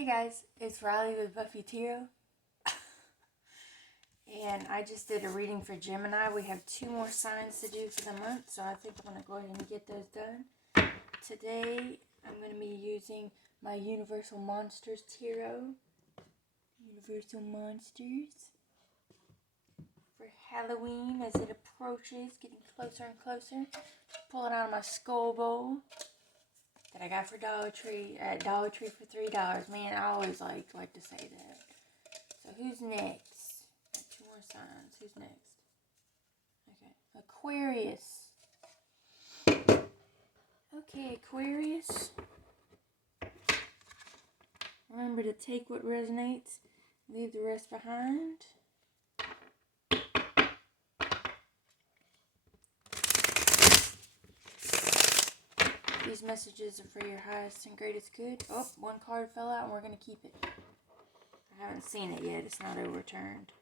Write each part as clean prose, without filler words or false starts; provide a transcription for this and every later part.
Hey guys, it's Riley with Buffy Tiro. And I just did a reading for Gemini. We have 2 more signs to do for the month, so I think I'm going to go ahead and get those done. Today, I'm going to be using my Universal Monsters Tarot. Universal Monsters. For Halloween as it approaches, getting closer and closer. Pulling out of my skull bowl that I got for Dollar Tree, at Dollar Tree for $3. Man, I always like to say that. So who's next? 2 more signs. Who's next? Okay, Aquarius. Okay, Aquarius. Remember to take what resonates, leave the rest behind. These messages are for your highest and greatest good. Oh, 1 card fell out and we're going to keep it. I haven't seen it yet. It's not overturned.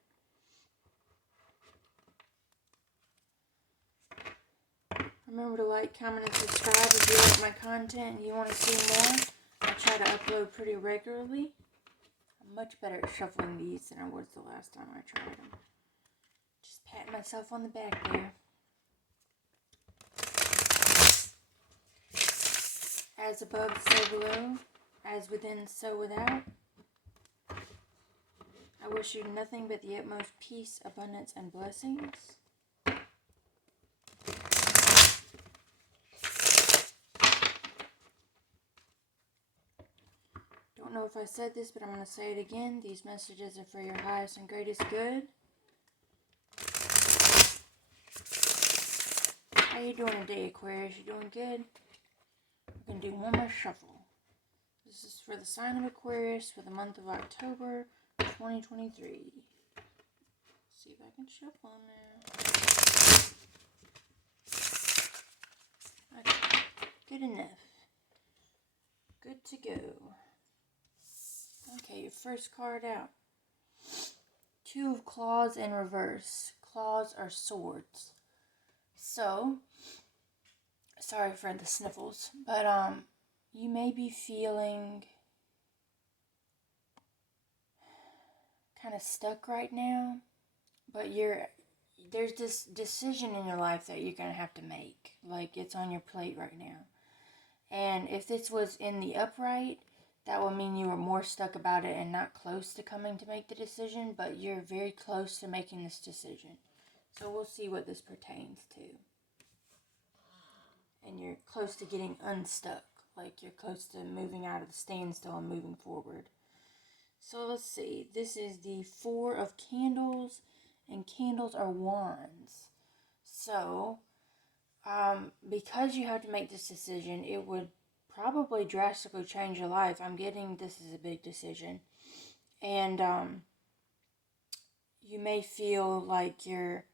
Remember to like, comment, and subscribe if you like my content and you want to see more. I try to upload pretty regularly. I'm much better at shuffling these than I was the last time I tried them. Just patting myself on the back there. As above, so below. As within, so without. I wish you nothing but the utmost peace, abundance, and blessings. Don't know if I said this, but I'm going to say it again. These messages are for your highest and greatest good. How you doing today, Aquarius? You doing good? We're going to do one more shuffle. This is for the sign of Aquarius for the month of October 2023. Let's see if I can shuffle now. Okay, good enough. Good to go. Okay, your first card out. 2 of claws in reverse. Claws are swords. So, sorry for the sniffles, but you may be feeling kind of stuck right now, but there's this decision in your life that you're going to have to make. Like, it's on your plate right now. And if this was in the upright, that would mean you were more stuck about it and not close to coming to make the decision, but you're very close to making this decision. So we'll see what this pertains to. And you're close to getting unstuck, like you're close to moving out of the standstill and moving forward. So let's see, this is the 4 of candles, and candles are wands. So, because you have to make this decision, it would probably drastically change your life. I'm getting this is a big decision. And you may feel like your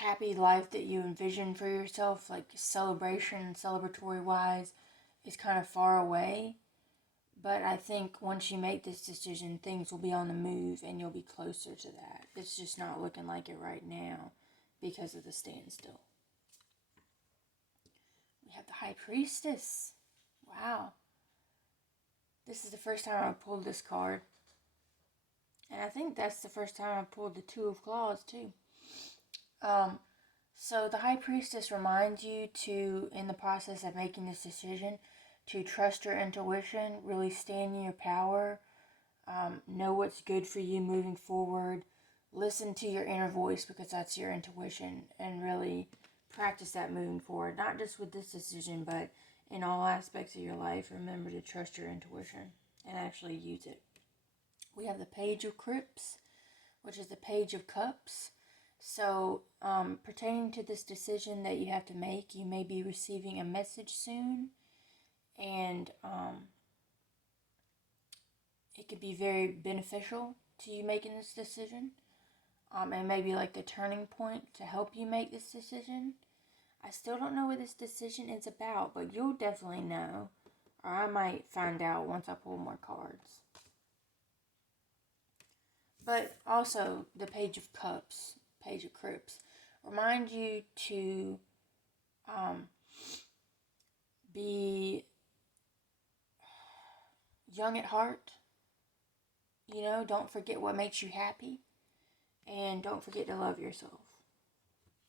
happy life that you envision for yourself, like celebration, celebratory wise, is kind of far away. But I think once you make this decision, things will be on the move and you'll be closer to that. It's just not looking like it right now because of the standstill. We have the High Priestess. Wow. This is the first time I've pulled this card. And I think that's the first time I've pulled the 2 of claws too. So the High Priestess reminds you to, in the process of making this decision, to trust your intuition, really stand in your power, know what's good for you moving forward, listen to your inner voice because that's your intuition, and really practice that moving forward. Not just with this decision, but in all aspects of your life. Remember to trust your intuition and actually use it. We have the Page of Cups, which is the Page of Cups. So, pertaining to this decision that you have to make, you may be receiving a message soon, and it could be very beneficial to you making this decision. And maybe like the turning point to help you make this decision. I still don't know what this decision is about, but you'll definitely know, or I might find out once I pull more cards. But also the Page of Cups, Page of Cups, remind you to young at heart. You know, don't forget what makes you happy. And don't forget to love yourself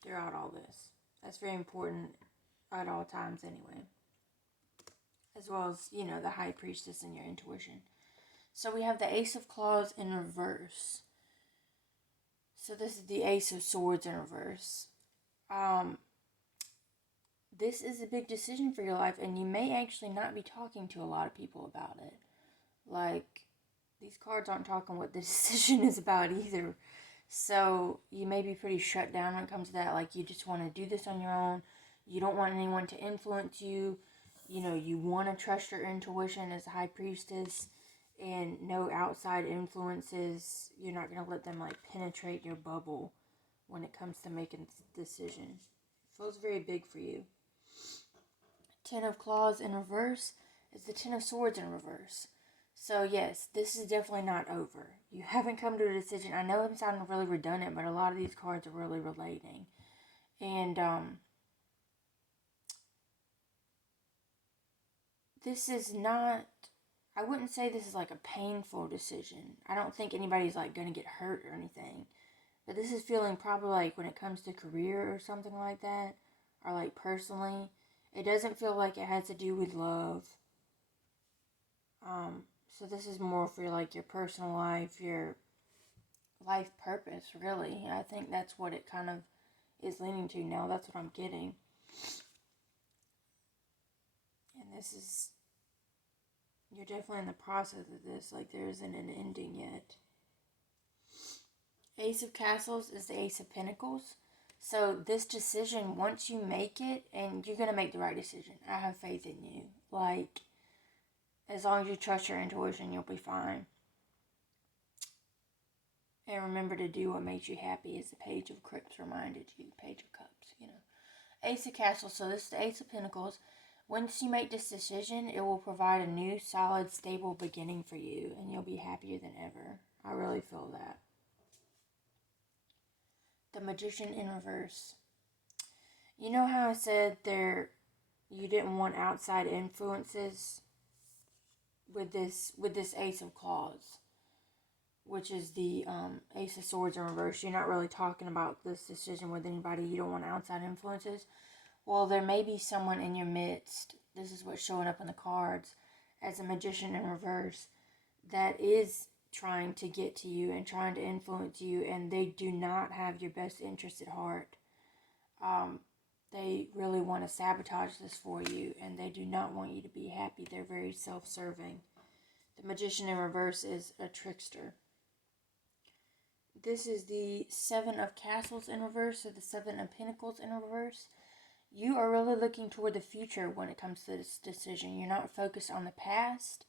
throughout all this. That's very important at all times anyway. As well as, you know, the High Priestess and your intuition. So we have the Ace of Claws in reverse. So this is the Ace of Swords in reverse. This is a big decision for your life, and you may actually not be talking to a lot of people about it. Like, these cards aren't talking what the decision is about either. So you may be pretty shut down when it comes to that. Like, you just want to do this on your own. You don't want anyone to influence you. You know, you want to trust your intuition as a High Priestess. And no outside influences. You're not going to let them, like, penetrate your bubble when it comes to making a decision. It feels very big for you. Ten of Claws in reverse is the Ten of Swords in reverse. So yes, this is definitely not over. You haven't come to a decision. I know I'm sounding really redundant, but a lot of these cards are really relating. And this is not, I wouldn't say this is like a painful decision. I don't think anybody's like going to get hurt or anything. But this is feeling probably like when it comes to career or something like that, or like personally, it doesn't feel like it has to do with love. So this is more for like your personal life, your life purpose, really. I think that's what it kind of is leaning to now. That's what I'm getting. And this is, you're definitely in the process of this. Like, there isn't an ending yet. Ace of Castles is the Ace of Pentacles. So this decision, once you make it, and you're going to make the right decision. I have faith in you. Like, as long as you trust your intuition, you'll be fine. And remember to do what makes you happy, as the Page of Cups reminded you. Page of Cups, you know. Ace of Castles, so this is the Ace of Pentacles. Once you make this decision, it will provide a new, solid, stable beginning for you. And you'll be happier than ever. I really feel that. The Magician in reverse. You know how I said you didn't want outside influences with this Ace of Claws, which is the Ace of Swords in reverse. You're not really talking about this decision with anybody. You don't want outside influences. Well, there may be someone in your midst. This is what's showing up in the cards as a Magician in reverse that is trying to get to you and trying to influence you, and they do not have your best interest at heart. They really want to sabotage this for you, and they do not want you to be happy. They're very self-serving. The Magician in reverse is a trickster. This is the Seven of Castles in reverse, or the Seven of Pentacles in reverse. You are really looking toward the future when it comes to this decision. You're not focused on the past.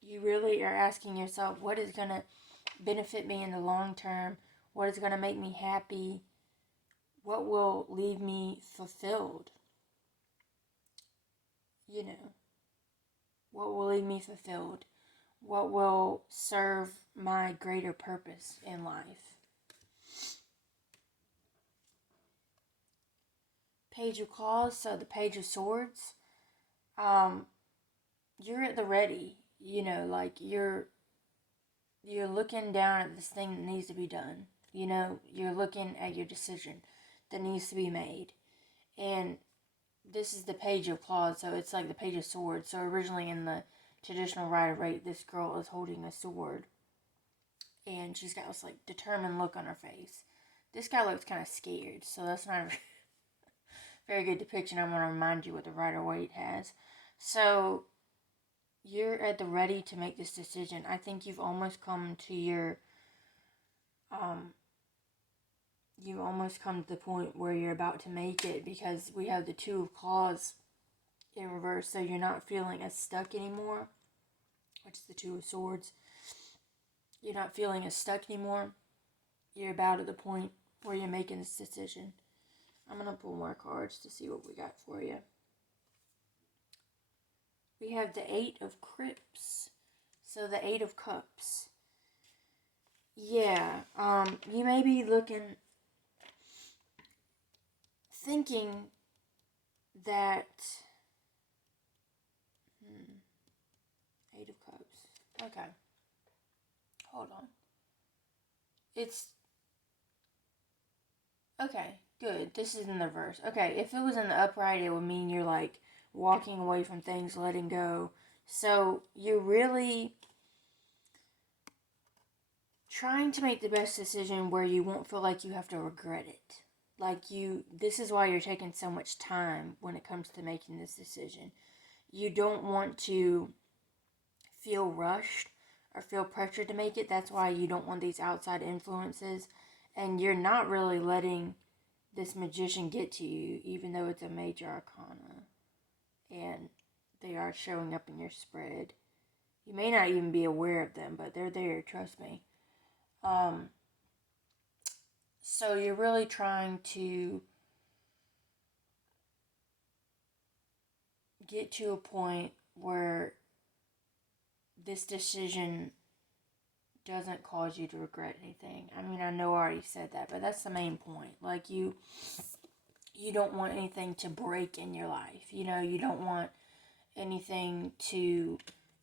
You really are asking yourself, what is going to benefit me in the long term? What is going to make me happy? What will leave me fulfilled? You know, what will leave me fulfilled? What will serve my greater purpose in life? Page of Claws, so the Page of Swords. You're at the ready. You know, like you're looking down at this thing that needs to be done. You know, you're looking at your decision that needs to be made. And this is the Page of Claws, so it's like the Page of Swords. So originally in the traditional Rider-Waite, this girl is holding a sword. And she's got this, like, determined look on her face. This guy looks kind of scared, so that's not a very good depiction. I'm going to remind you what the Rider-Waite has. So, you're at the ready to make this decision. I think you've almost come to your, you've almost come to the point where you're about to make it, because we have the Two of Claws in reverse, so you're not feeling as stuck anymore, which is the Two of Swords. You're not feeling as stuck anymore. You're about at the point where you're making this decision. I'm going to pull more cards to see what we got for you. We have the Eight of Cups. So the Eight of Cups. Yeah, you may be thinking that, Eight of Cups. Okay. Hold on. It's... Okay, good. This is in the reverse. Okay, if it was in the upright, it would mean you're, like, walking away from things, letting go. So, you're really trying to make the best decision where you won't feel like you have to regret it. Like this is why you're taking so much time when it comes to making this decision. You don't want to feel rushed or feel pressured to make it. That's why you don't want these outside influences. And you're not really letting this magician get to you, even though it's a major arcana. And they are showing up in your spread. You may not even be aware of them, but they're there, trust me. So you're really trying to get to a point where this decision doesn't cause you to regret anything. I mean, I know I already said that, but that's the main point. Like, you don't want anything to break in your life. You know, you don't want anything to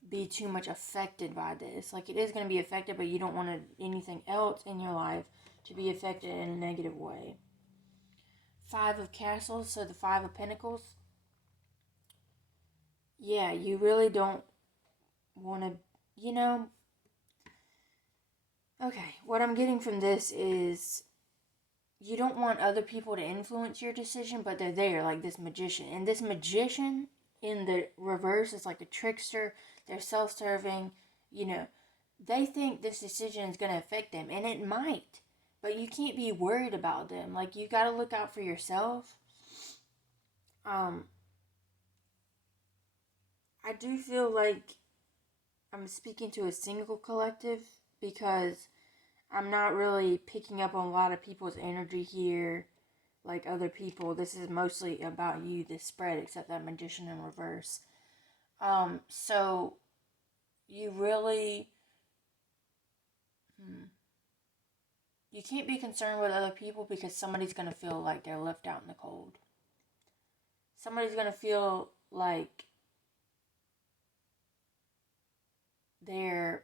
be too much affected by this. Like, it is going to be affected, but you don't want anything else in your life to be affected in a negative way. Five of Castles, so the Five of Pentacles. Yeah, you really don't want to, you know. Okay, what I'm getting from this is you don't want other people to influence your decision, but they're there, like this magician. And this magician in the reverse is like a trickster. They're self-serving, you know. They think this decision is going to affect them, and it might. But you can't be worried about them. Like, you got to look out for yourself. I do feel like I'm speaking to a single collective because I'm not really picking up on a lot of people's energy here, like other people. This is mostly about you, this spread, except that magician in reverse. So you really, you can't be concerned with other people because somebody's going to feel like they're left out in the cold. Somebody's going to feel like their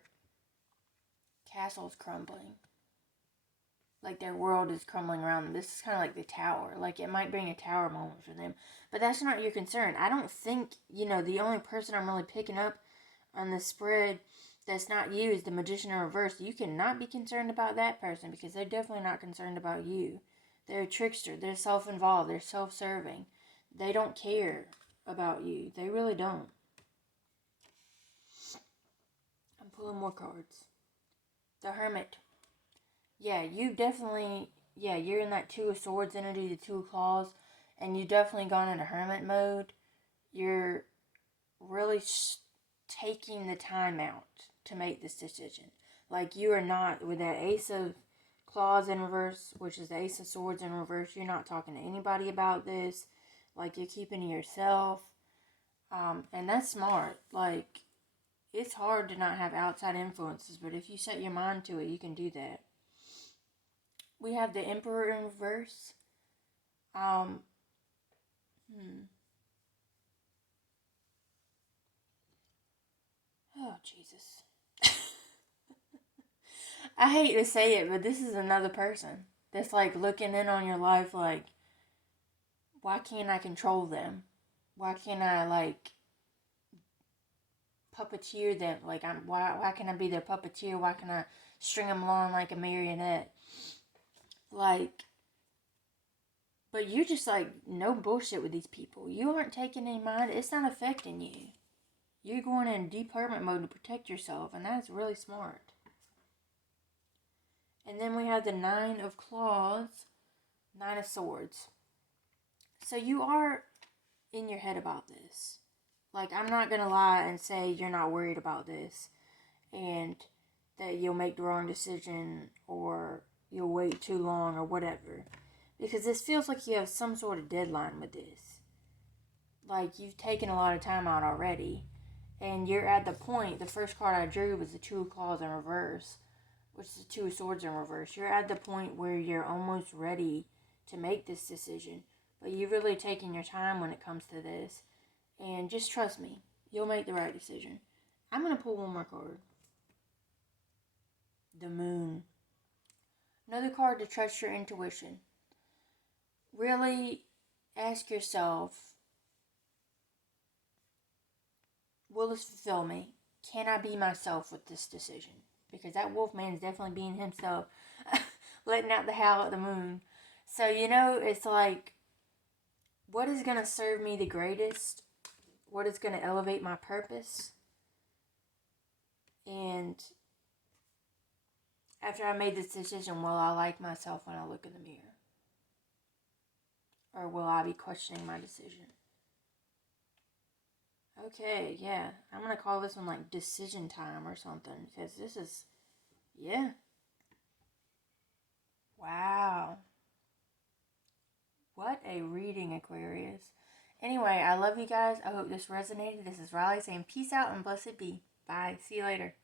castle's crumbling. Like their world is crumbling around them. This is kind of like the tower. Like, it might bring a tower moment for them. But that's not your concern. I don't think, you know, the only person I'm really picking up on the spread that's not you is the magician in reverse. You cannot be concerned about that person because they're definitely not concerned about you. They're a trickster. They're self-involved. They're self-serving. They don't care about you. They really don't. I'm pulling more cards. The Hermit. Yeah, you definitely, you're in that Two of Swords energy, the Two of Claws, and you definitely gone into Hermit mode. You're really taking the time out to make this decision. Like, you are not, with that Ace of Claws in reverse, which is the Ace of Swords in reverse, you're not talking to anybody about this. Like, you're keeping to yourself. And that's smart. Like, it's hard to not have outside influences, but if you set your mind to it, you can do that. We have the Emperor in reverse. Oh, Jesus. I hate to say it, but this is another person that's, like, looking in on your life like, why can't I control them? Why can't I, like, puppeteer them? Like, why can I be their puppeteer? Why can I string them along like a marionette? Like, but you just, like, no bullshit with these people. You aren't taking any mind. It's not affecting you. You're going in deep hermit mode to protect yourself, and that's really smart. And then we have the Nine of Claws, Nine of Swords. So you are in your head about this. Like, I'm not going to lie and say you're not worried about this and that you'll make the wrong decision or you'll wait too long or whatever. Because this feels like you have some sort of deadline with this. Like, you've taken a lot of time out already. And you're at the point, the first card I drew was the Two of Claws in reverse, which is the Two of Swords in reverse. You're at the point where you're almost ready to make this decision. But you've really taken your time when it comes to this. And just trust me, you'll make the right decision. I'm going to pull one more card. The Moon. Another card to trust your intuition. Really ask yourself, will this fulfill me? Can I be myself with this decision? Because that Wolfman is definitely being himself, letting out the howl at the moon. So, it's like, what is going to serve me the greatest? What is going to elevate my purpose? And after I made this decision, will I like myself when I look in the mirror? Or will I be questioning my decision? Okay, yeah. I'm going to call this one like decision time or something. Because this is, yeah. Wow. What a reading, Aquarius. Anyway, I love you guys. I hope this resonated. This is Riley saying peace out and blessed be. Bye. See you later.